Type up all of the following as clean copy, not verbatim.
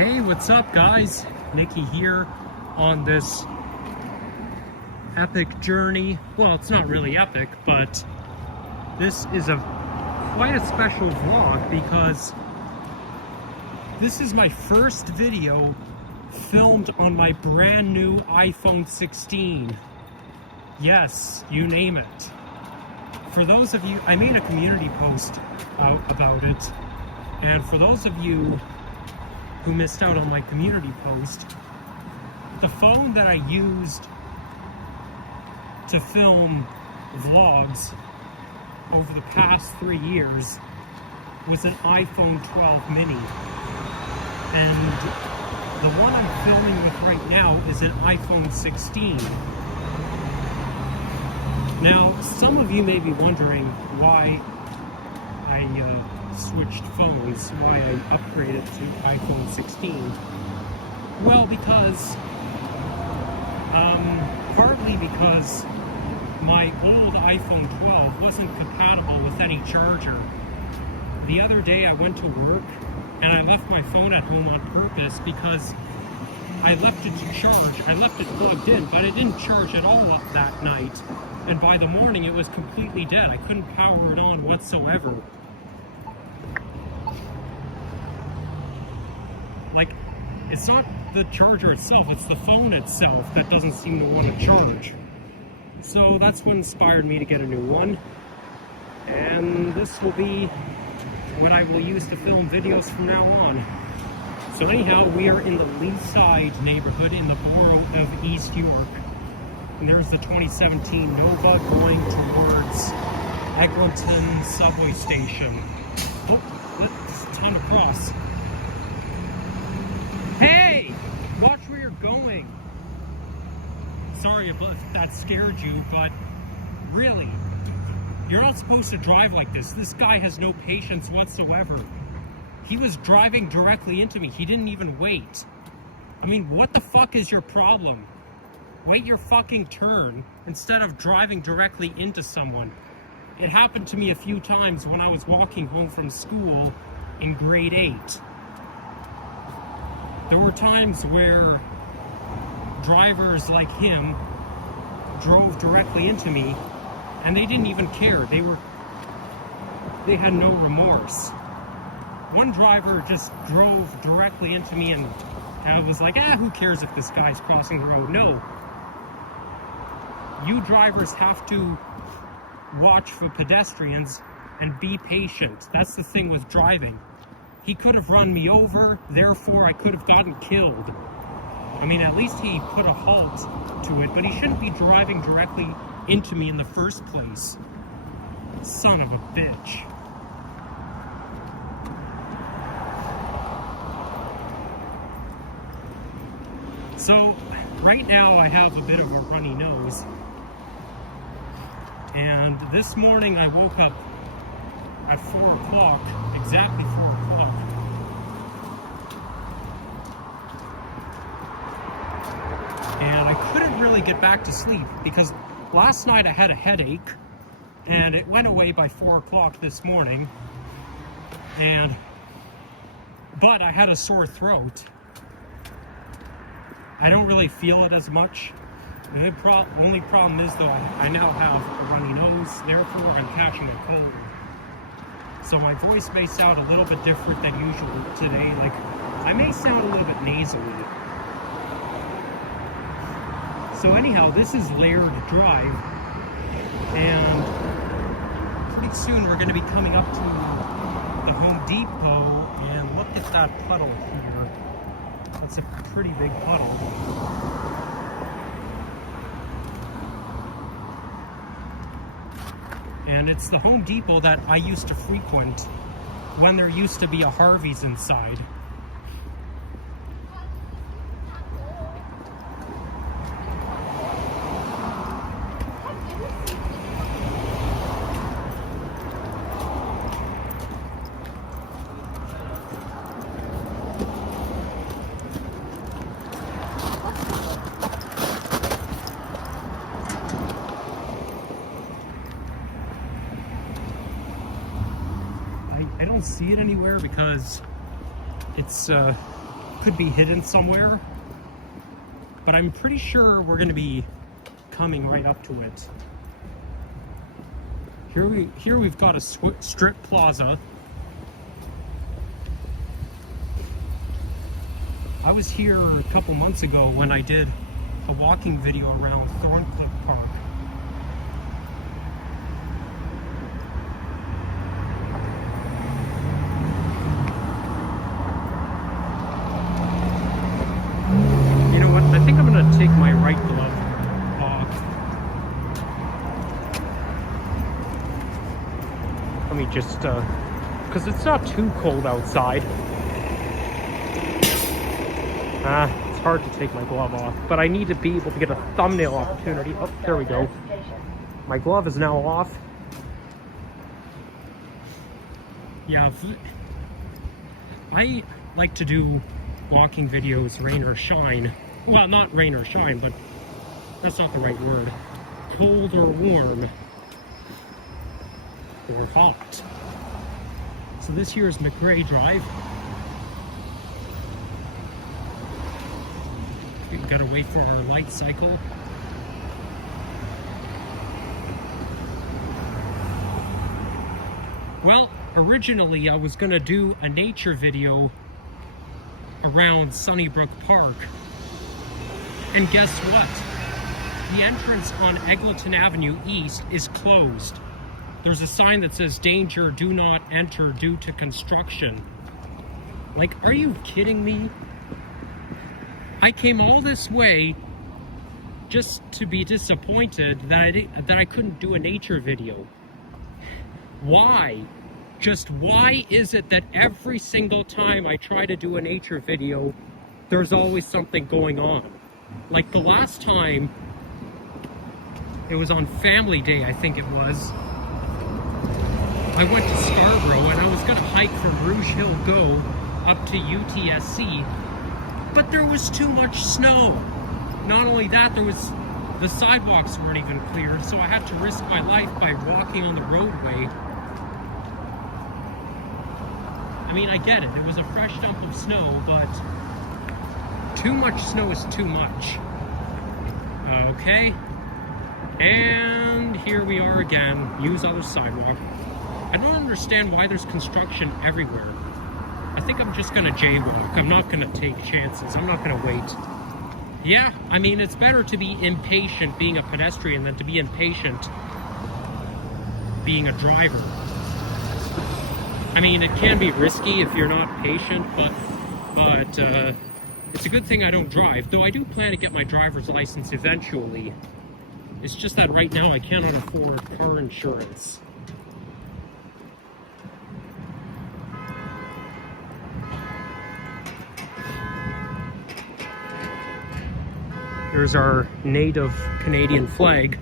Hey, what's up guys? Nikki here on this epic journey. Well, it's not really epic, but this is quite a special vlog because this is my first video filmed on my brand new iPhone 16. Yes, you name it. For those of you, I made a community post out about it, and for those of you who missed out on my community post, the phone that I used to film vlogs over the past 3 years was an iPhone 12 mini. And the one I'm filming with right now is an iPhone 16. Now, some of you may be wondering why I switched phones, why I upgraded to iPhone 16. Well, because partly because my old iPhone 12 wasn't compatible with any charger. The other day I went to work and I left my phone at home on purpose because I left it to charge. I left it plugged in, but it didn't charge at all that night. And by the morning it was completely dead. I couldn't power it on whatsoever. Like, it's not the charger itself, it's the phone itself that doesn't seem to want to charge. So that's what inspired me to get a new one. And this will be what I will use to film videos from now on. So anyhow, we are in the Leaside neighborhood in the borough of East York. And there's the 2017 Nova going towards Eglinton subway station. Oh, it's time to cross. Hey! Watch where you're going. Sorry if that scared you, but really, you're not supposed to drive like this. This guy has no patience whatsoever. He was driving directly into me. He didn't even wait. I mean, what the fuck is your problem? Wait your fucking turn instead of driving directly into someone. It happened to me a few times when I was walking home from school in grade 8. There were times where drivers like him drove directly into me and they didn't even care. They had no remorse. One driver just drove directly into me and I was like, who cares if this guy's crossing the road? No. You drivers have to watch for pedestrians and be patient. That's the thing with driving. He could have run me over, therefore I could have gotten killed. I mean, at least he put a halt to it, but he shouldn't be driving directly into me in the first place. Son of a bitch. So, right now I have a bit of a runny nose. And this morning I woke up at 4 o'clock, exactly 4 o'clock. And I couldn't really get back to sleep because last night I had a headache and it went away by 4 o'clock this morning. But I had a sore throat. I don't really feel it as much. The only problem is, though, I now have a runny nose, therefore I'm catching a cold. So my voice may sound a little bit different than usual today. Like, I may sound a little bit nasally. So anyhow, this is Laird Drive, and pretty soon we're going to be coming up to the Home Depot, and look at that puddle here. That's a pretty big puddle. And it's the Home Depot that I used to frequent when there used to be a Harvey's inside. I don't see it anywhere because it's could be hidden somewhere, but I'm pretty sure we're going to be coming right up to it. Here we've got a strip plaza. I was here a couple months ago when I did a walking video around Thorncliffe Park. You know what? I think I'm gonna take my right glove off. Let me just, because it's not too cold outside. It's hard to take my glove off, but I need to be able to get a thumbnail opportunity. Oh, there we go. My glove is now off. Yeah, I like to do walking videos, rain or shine. Well, not rain or shine, but that's not the right word. Cold or warm. Or hot. So this here is McRae Drive. We gotta wait for our light cycle. Well, originally I was gonna do a nature video around Sunnybrook Park. And guess what? The entrance on Eglinton Avenue East is closed. There's a sign that says, "Danger, do not enter due to construction." Like, are you kidding me? I came all this way just to be disappointed that I couldn't do a nature video. Why? Just why is it that every single time I try to do a nature video, there's always something going on? Like the last time, it was on Family Day, I think it was. I went to Scarborough and I was gonna hike from Rouge Hill Go up to UTSC, but there was too much snow. Not only that, the sidewalks weren't even cleared, so I had to risk my life by walking on the roadway. I mean, I get it. It was a fresh dump of snow, but too much snow is too much. Okay. And here we are again. Use other sidewalk. I don't understand why there's construction everywhere. I think I'm just gonna jaywalk. I'm not gonna take chances. I'm not gonna wait. Yeah, I mean, it's better to be impatient being a pedestrian than to be impatient being a driver. I mean, it can be risky if you're not patient, but it's a good thing I don't drive. Though I do plan to get my driver's license eventually. It's just that right now I cannot afford car insurance. There's our native Canadian flag.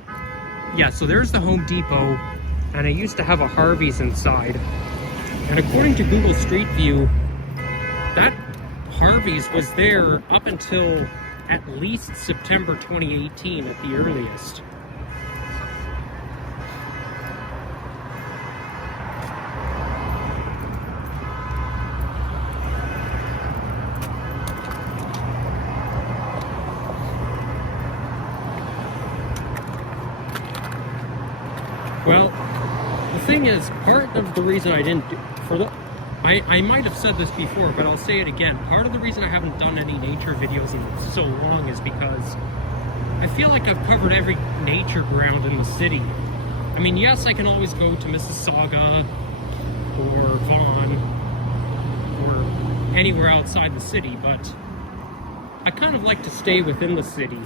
Yeah, so there's the Home Depot, and it used to have a Harvey's inside. And according to Google Street View, that Harvey's was there up until at least September 2018 at the earliest. Well, the thing is, part of the reason I didn't do, I might have said this before, but I'll say it again. Part of the reason I haven't done any nature videos in so long is because I feel like I've covered every nature ground in the city. I mean, yes, I can always go to Mississauga or Vaughan or anywhere outside the city, but I kind of like to stay within the city.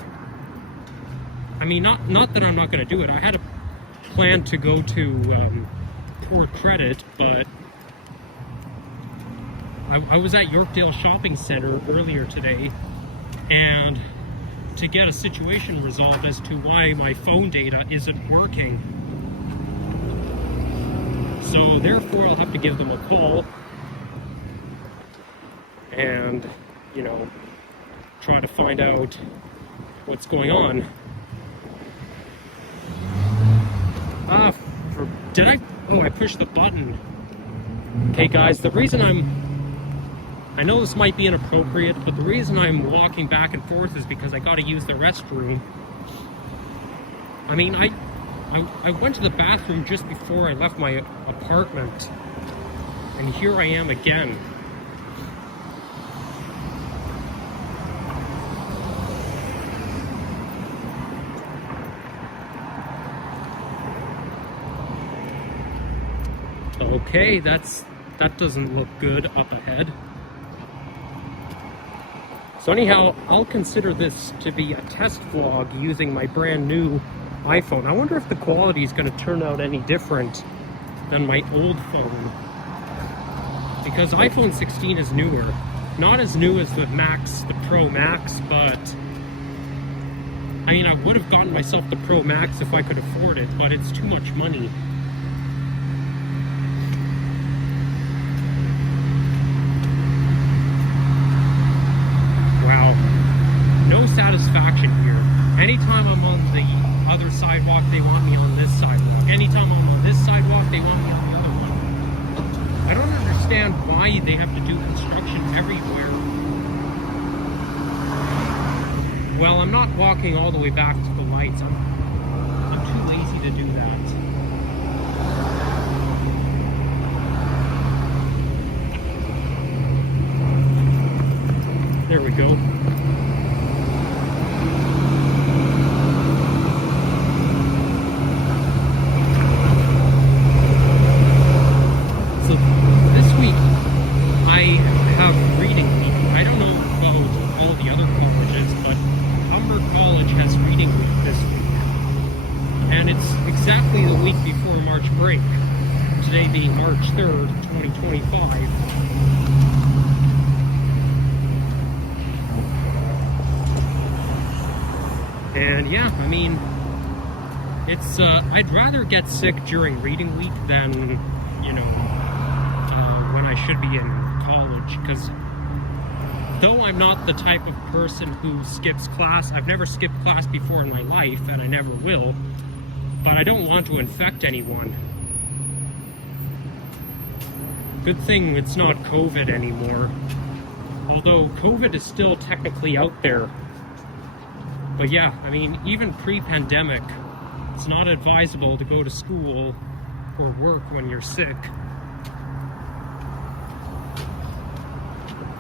I mean, not that I'm not going to do it. I had a plan to go to Port Credit, but I was at Yorkdale Shopping Center earlier today, and to get a situation resolved as to why my phone data isn't working. So therefore I'll have to give them a call and, you know, try to find out what's going on. I pushed the button. Okay guys, the reason I'm I know this might be inappropriate, but the reason I'm walking back and forth is because I gotta use the restroom. I mean, I went to the bathroom just before I left my apartment, and here I am again. Okay, that doesn't look good up ahead. So anyhow, I'll consider this to be a test vlog using my brand new iPhone. I wonder if the quality is going to turn out any different than my old phone. Because iPhone 16 is newer. Not as new as the Max, the Pro Max, but I mean, I would have gotten myself the Pro Max if I could afford it, but it's too much money. No satisfaction here. Anytime I'm on the other sidewalk, they want me on this sidewalk. Anytime I'm on this sidewalk, they want me on the other one. I don't understand why they have to do construction everywhere. Well, I'm not walking all the way back to the lights. I'm too lazy to do that. There we go. Exactly the week before March break, today being March 3rd, 2025. And yeah, I mean, it's, I'd rather get sick during reading week than, you know, when I should be in college, because though I'm not the type of person who skips class, I've never skipped class before in my life, and I never will. But I don't want to infect anyone. Good thing it's not COVID anymore. Although COVID is still technically out there. But yeah, I mean, even pre-pandemic, it's not advisable to go to school or work when you're sick.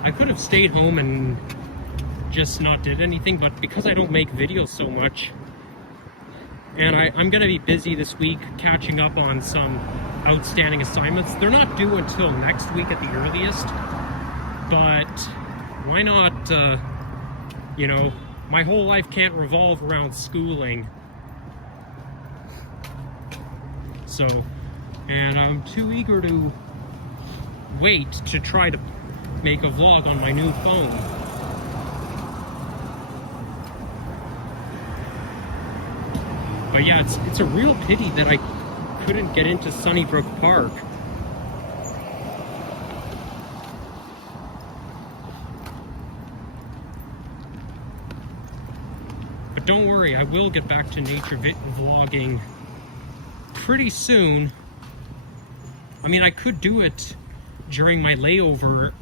I could have stayed home and just not did anything, but because I don't make videos so much, and I'm going to be busy this week catching up on some outstanding assignments. They're not due until next week at the earliest, but why not, you know, my whole life can't revolve around schooling. So, and I'm too eager to wait to try to make a vlog on my new phone. But yeah, it's a real pity that I couldn't get into Sunnybrook Park. But don't worry, I will get back to nature vlogging pretty soon. I mean, I could do it during my layover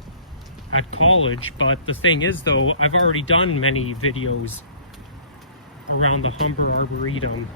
at college, but the thing is though, I've already done many videos around the Humber Arboretum.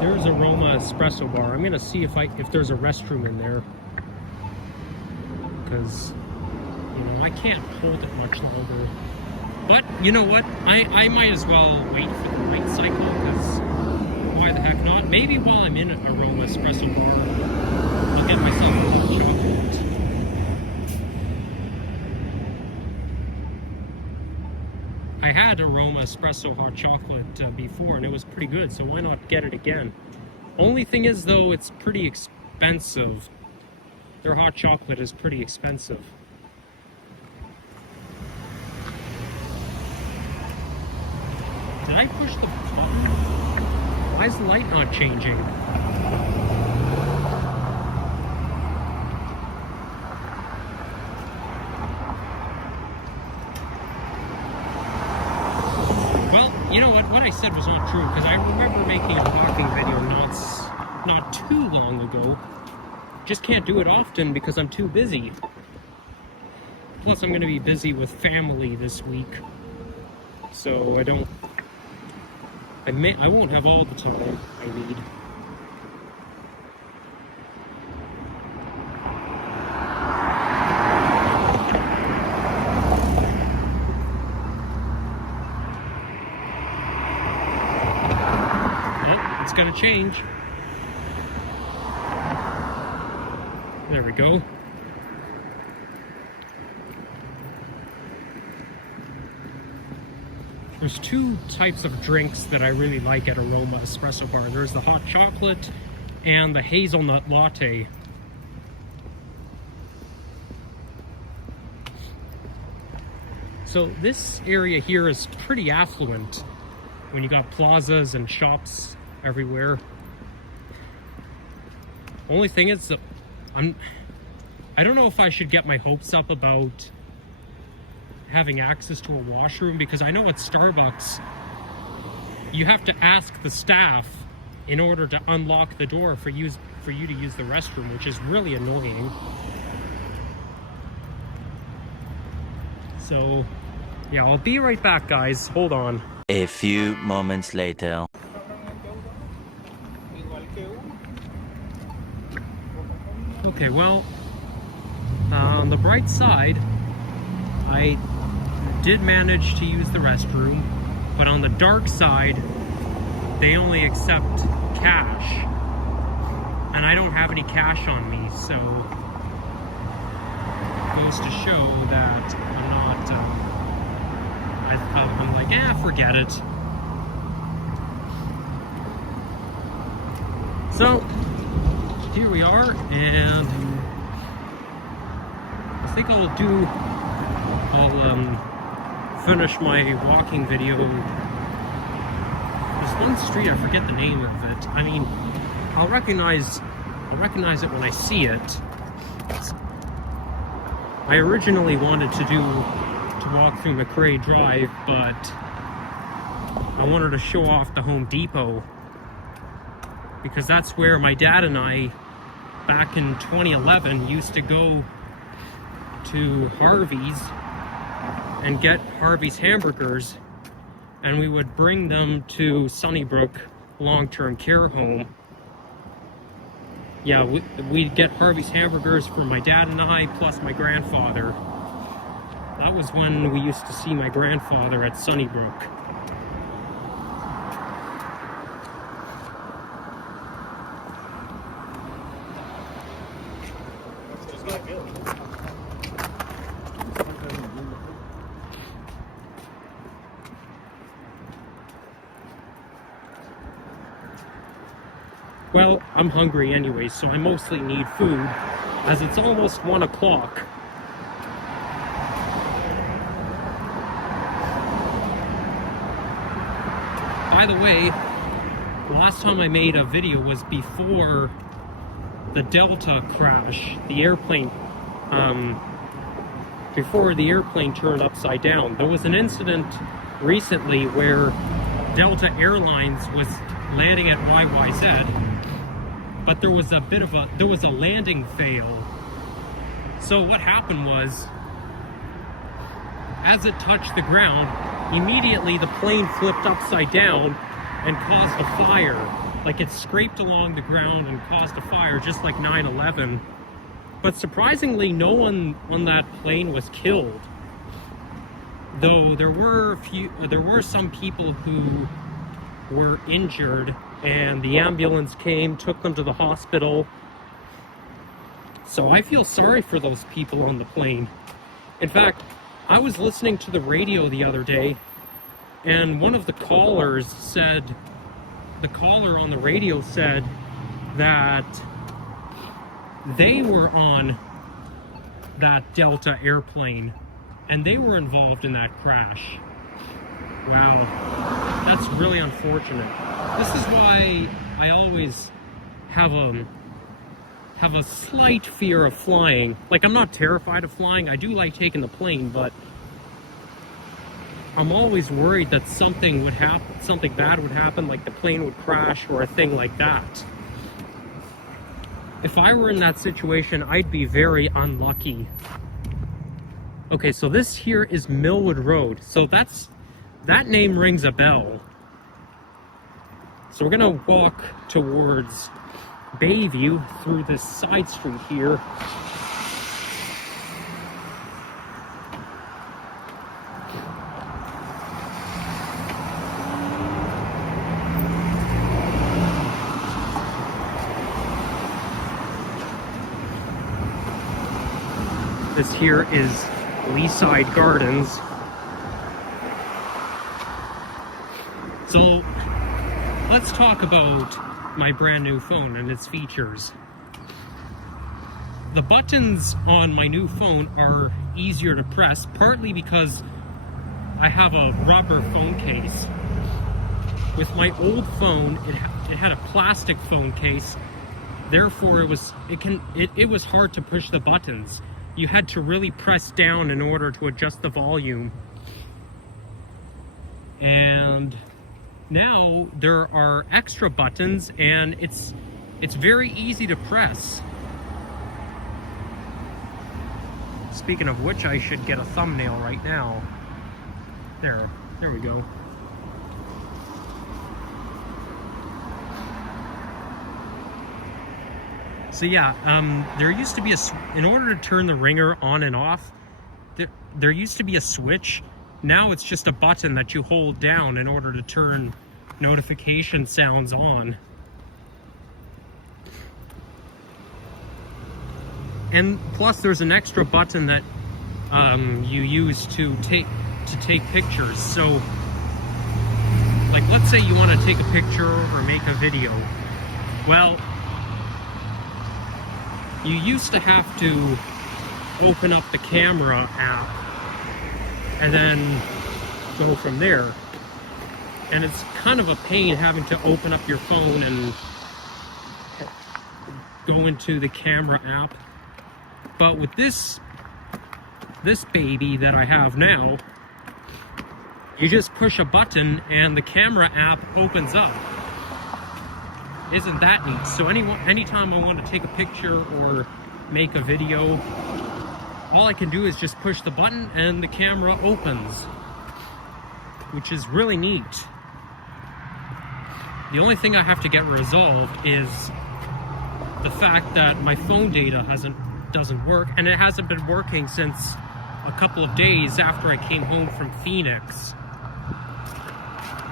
There's Aroma Espresso Bar. I'm gonna see if there's a restroom in there, because you know I can't hold it much longer. But you know what? I might as well wait for the night cycle, because why the heck not? Maybe while I'm in Aroma Espresso Bar, I'll get myself a hot chocolate. I had Aroma Espresso hot chocolate before, and it was pretty good, so why not get it again? Only thing is, though, it's pretty expensive. Their hot chocolate is pretty expensive. Did I push the button? Why is the light not changing? You know what I said was not true, because I remember making a walking video not too long ago. Just can't do it often because I'm too busy. Plus I'm going to be busy with family this week. So I won't have all the time I need. It's gonna change. There we go. There's two types of drinks that I really like at Aroma Espresso Bar. There's the hot chocolate and the hazelnut latte. So this area here is pretty affluent when you got plazas and shops everywhere. Only thing is that I don't know if I should get my hopes up about having access to a washroom, because I know at Starbucks you have to ask the staff in order to unlock the door for you to use the restroom, which is really annoying. So yeah, I'll be right back, guys. Hold on. A few moments later. Okay, well, on the bright side, I did manage to use the restroom, but on the dark side, they only accept cash, and I don't have any cash on me, so it goes to show that I'm not, I'm like, forget it. So, here we are, and I think I'll finish my walking video. There's one street, I forget the name of it. I mean, I'll recognize it when I see it. I originally wanted to walk through McRae Drive, but I wanted to show off the Home Depot, because that's where my dad and I, back in 2011, used to go to Harvey's and get Harvey's hamburgers, and we would bring them to Sunnybrook long-term care home. Yeah, we'd get Harvey's hamburgers for my dad and I, plus my grandfather. That was when we used to see my grandfather at Sunnybrook. Well, I'm hungry anyway, so I mostly need food, as it's almost 1 o'clock. By the way, the last time I made a video was before the Delta crash, the airplane, before the airplane turned upside down. There was an incident recently where Delta Airlines was landing at YYZ, but there was a landing fail. So what happened was, as it touched the ground, immediately the plane flipped upside down and caused a fire. Like, it scraped along the ground and caused a fire, just like 9/11. But surprisingly, no one on that plane was killed. Though there were some people who were injured, and the ambulance came, took them to the hospital. So I feel sorry for those people on the plane. In fact, I was listening to the radio the other day, And one of the callers said, the caller on the radio said that they were on that Delta airplane and they were involved in that crash. Wow, that's really unfortunate. This is why I always have a slight fear of flying. Like, I'm not terrified of flying. I do like taking the plane, but I'm always worried that something would happen, something bad would happen, like the plane would crash or a thing like that. If I were in that situation, I'd be very unlucky. Okay, so this here is Millwood Road. So that name rings a bell. So we're gonna walk towards Bayview through this side street here. This here is Leaside Gardens. So let's talk about my brand new phone and its features. The buttons on my new phone are easier to press, partly because I have a rubber phone case. With my old phone, it had a plastic phone case, therefore it was hard to push the buttons. You had to really press down in order to adjust the volume. And now there are extra buttons and it's very easy to press. Speaking of which, I should get a thumbnail right now. There we go. So yeah, there used to be in order to turn the ringer on and off, there used to be a switch. Now it's just a button that you hold down in order to turn notification sounds on. And plus there's an extra button that you use to take pictures. So like, let's say you want to take a picture or make a video. Well, you used to have to open up the camera app and then go from there. And it's kind of a pain having to open up your phone and go into the camera app. But with this baby that I have now, you just push a button and the camera app opens up. Isn't that neat? So anytime I want to take a picture or make a video, all I can do is just push the button and the camera opens, which is really neat. The only thing I have to get resolved is the fact that my phone data doesn't work, and it hasn't been working since a couple of days after I came home from Phoenix,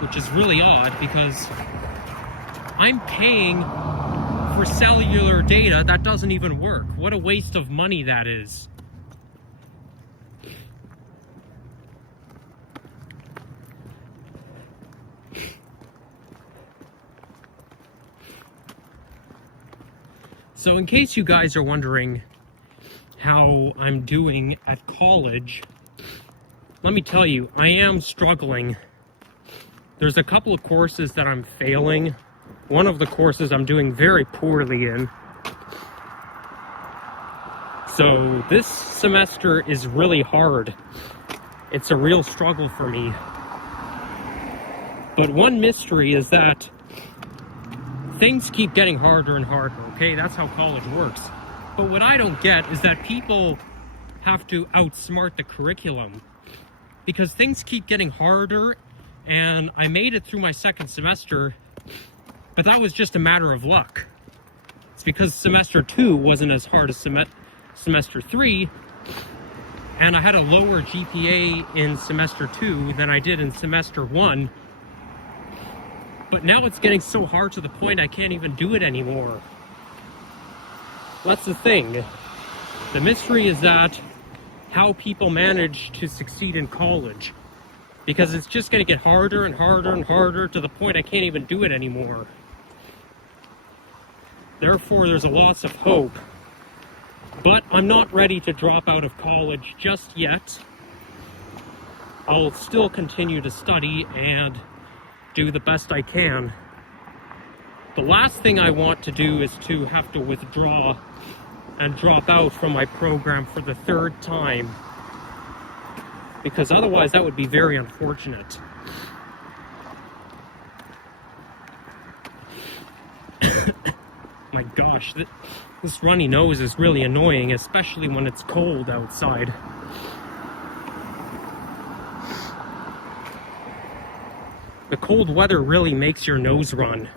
which is really odd because I'm paying for cellular data that doesn't even work. What a waste of money that is. So in case you guys are wondering how I'm doing at college, let me tell you, I am struggling. There's a couple of courses that I'm failing. One of the courses I'm doing very poorly in. So this semester is really hard. It's a real struggle for me. But one mystery is that things keep getting harder and harder, okay? That's how college works. But what I don't get is that people have to outsmart the curriculum, because things keep getting harder, and I made it through my second semester, but that was just a matter of luck. It's because semester 2 wasn't as hard as semester 3, and I had a lower GPA in semester 2 than I did in semester 1. But now it's getting so hard to the point I can't even do it anymore. That's the thing. The mystery is that how people manage to succeed in college. because it's just going to get harder and harder and harder to the point I can't even do it anymore. Therefore, there's a loss of hope. But I'm not ready to drop out of college just yet. I'll still continue to study and do the best I can. The last thing I want to do is to have to withdraw and drop out from my program for the third time, because otherwise that would be very unfortunate. My gosh, this runny nose is really annoying, especially when it's cold outside. The cold weather really makes your nose run.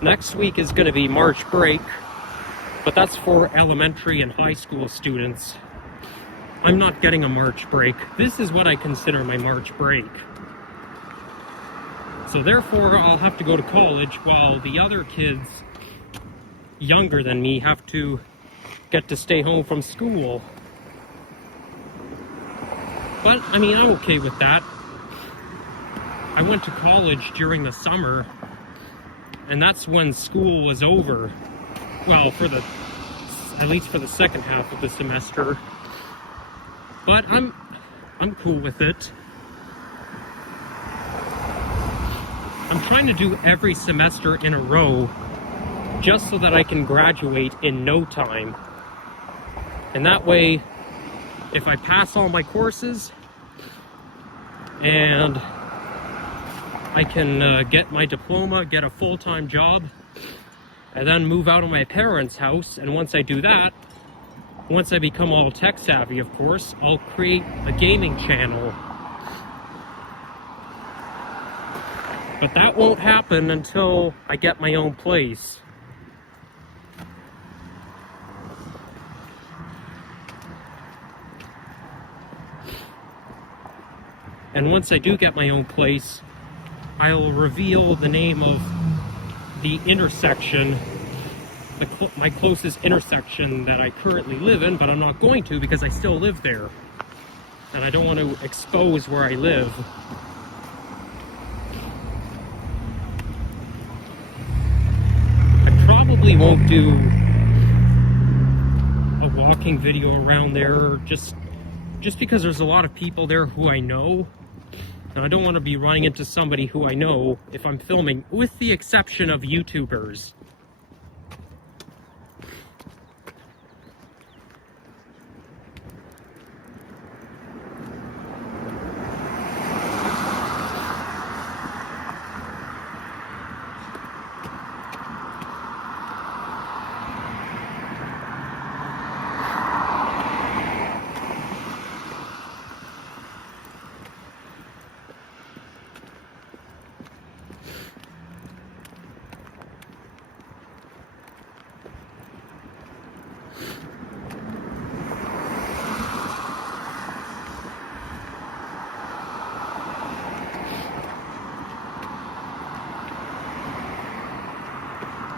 Next week is going to be March break, but that's for elementary and high school students. I'm not getting a March break. This is what I consider my March break. So therefore, I'll have to go to college while the other kids younger than me have to get to stay home from school. But, I mean, I'm okay with that. I went to college during the summer, and that's when school was over. Well, at least for the second half of the semester. But I'm cool with it. I'm trying to do every semester in a row just so that I can graduate in no time. And that way, if I pass all my courses and I can get my diploma, get a full-time job, and then move out of my parents' house. And once I do that, once I become all tech savvy, of course, I'll create a gaming channel. But that won't happen until I get my own place. And once I do get my own place, I'll reveal the name of the intersection, my closest intersection that I currently live in, but I'm not going to because I still live there. And I don't want to expose where I live. I probably won't do a walking video around there just because there's a lot of people there who I know. And I don't want to be running into somebody who I know if I'm filming, with the exception of YouTubers.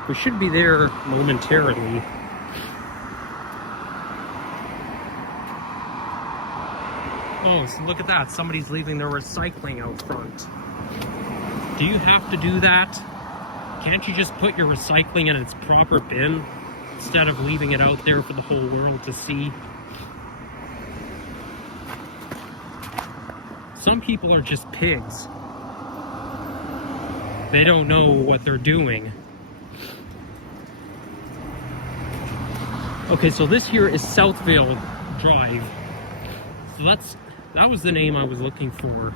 We should be there momentarily. Oh, so look at that. Somebody's leaving their recycling out front. Do you have to do that? Can't you just put your recycling in its proper bin instead of leaving it out there for the whole world to see? Some people are just pigs. They don't know what they're doing. Okay, so this here is Southvale Drive. So that was the name I was looking for.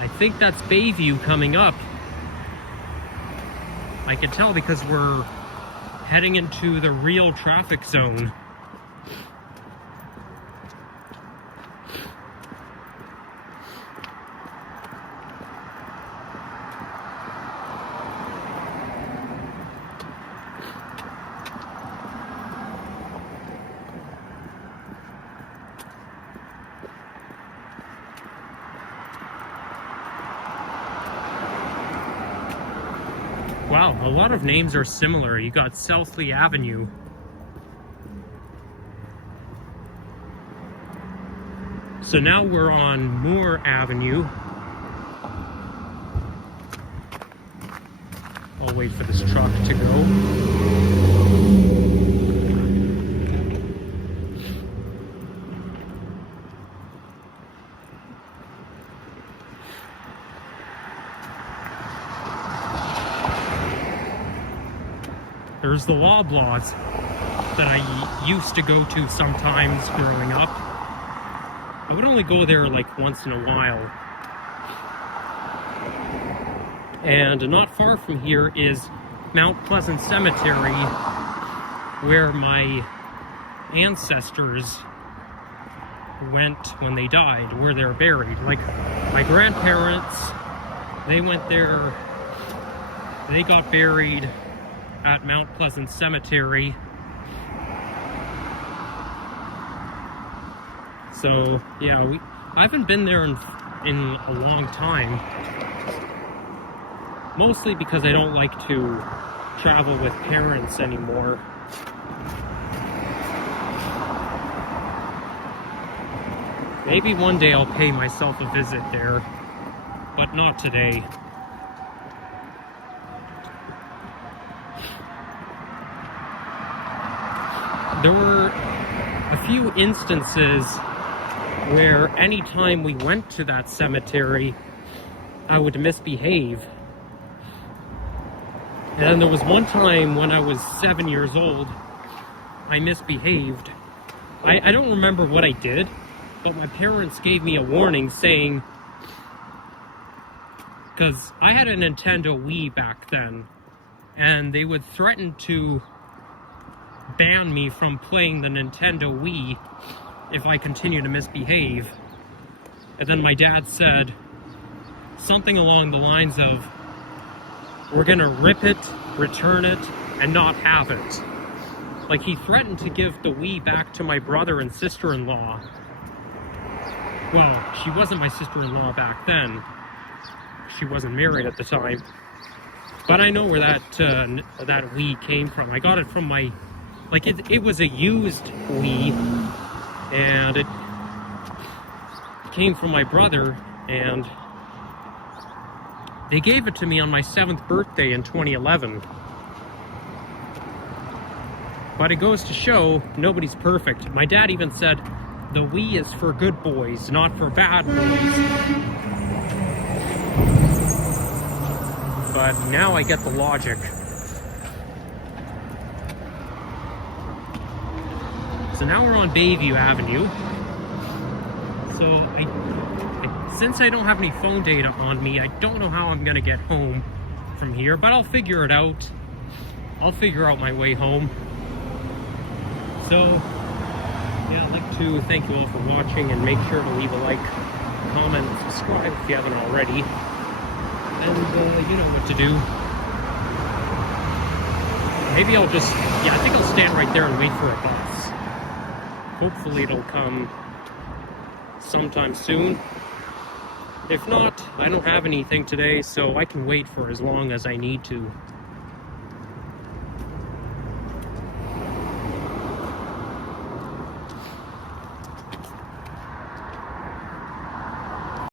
I think that's Bayview coming up. I can tell because we're heading into the real traffic zone. Wow, a lot of names are similar. You got Southley Avenue. So now we're on Moore Avenue. I'll wait for this truck to go. There's the Loblaws that I used to go to sometimes growing up. I would only go there like once in a while. And not far from here is Mount Pleasant Cemetery, where my ancestors went when they died, where they're buried. Like my grandparents, they went there, they got buried at Mount Pleasant Cemetery. So, yeah, I haven't been there in a long time. Mostly because I don't like to travel with parents anymore. Maybe one day I'll pay myself a visit there, but not today. There were a few instances where anytime we went to that cemetery, I would misbehave. And there was one time when I was 7 years old, I misbehaved. I don't remember what I did, but my parents gave me a warning saying, because I had a Nintendo Wii back then, and they would threaten to ban me from playing the Nintendo Wii if I continue to misbehave. And then my dad said something along the lines of, we're gonna rip it, return it, and not have it. Like, he threatened to give the Wii back to my brother and sister-in-law. Well, she wasn't my sister-in-law back then. She wasn't married at the time. But I know where that Wii came from. I got it from my... Like, it was a used Wii, and it came from my brother, and they gave it to me on my 7th birthday in 2011. But it goes to show, nobody's perfect. My dad even said, the Wii is for good boys, not for bad boys. But now I get the logic. So now we're on Bayview Avenue. So since I don't have any phone data on me, I don't know how I'm gonna get home from here, but I'll figure it out. I'll figure out my way home. So, yeah, I'd like to thank you all for watching, and make sure to leave a like, comment, and subscribe if you haven't already. And you know what to do. Maybe I'll just, I think I'll stand right there and wait for a bus. Hopefully it'll come sometime soon. If not, I don't have anything today, so I can wait for as long as I need to.